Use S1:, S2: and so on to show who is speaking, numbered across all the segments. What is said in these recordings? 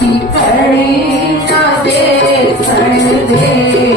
S1: की करणी ना दे कर दे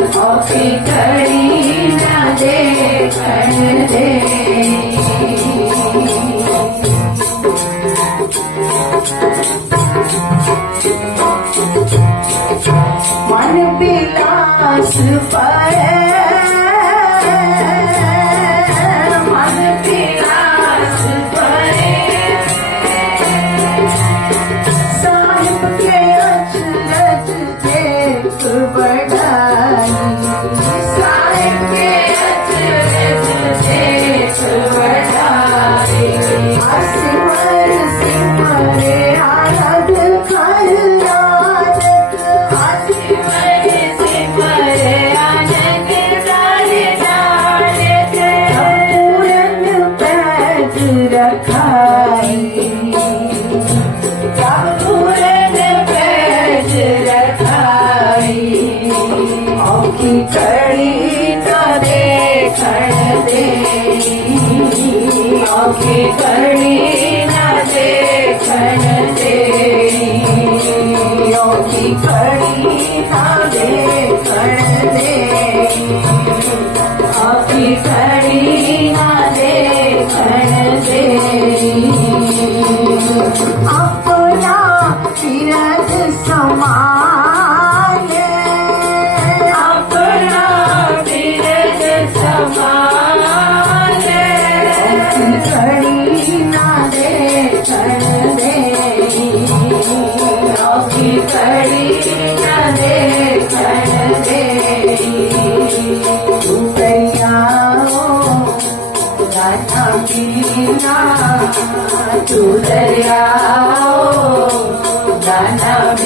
S2: ओके करी न दे कर दे
S1: मन बिलास पर
S2: मन बिलास पर
S1: साहिब के अचरज देख बड़ा Keep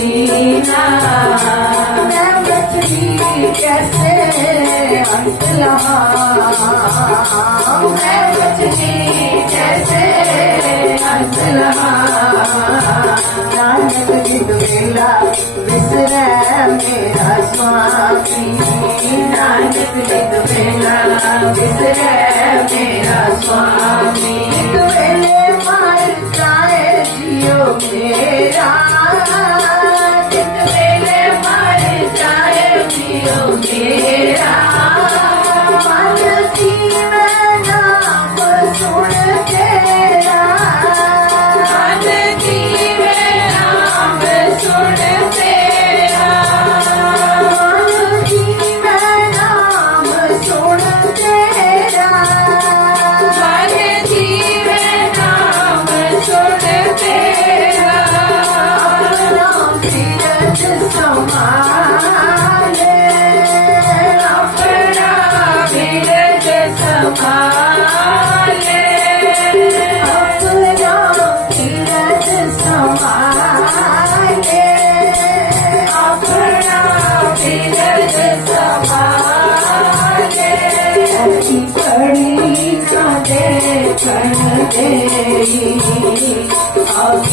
S2: हसीना
S1: मैं बचती कैसे अंतला
S2: मैं बचती कैसे अंतला
S1: नानक गीत मेला विसर मेरा स्वामी
S2: नानक गीत मेला विसर मेरा स्वामी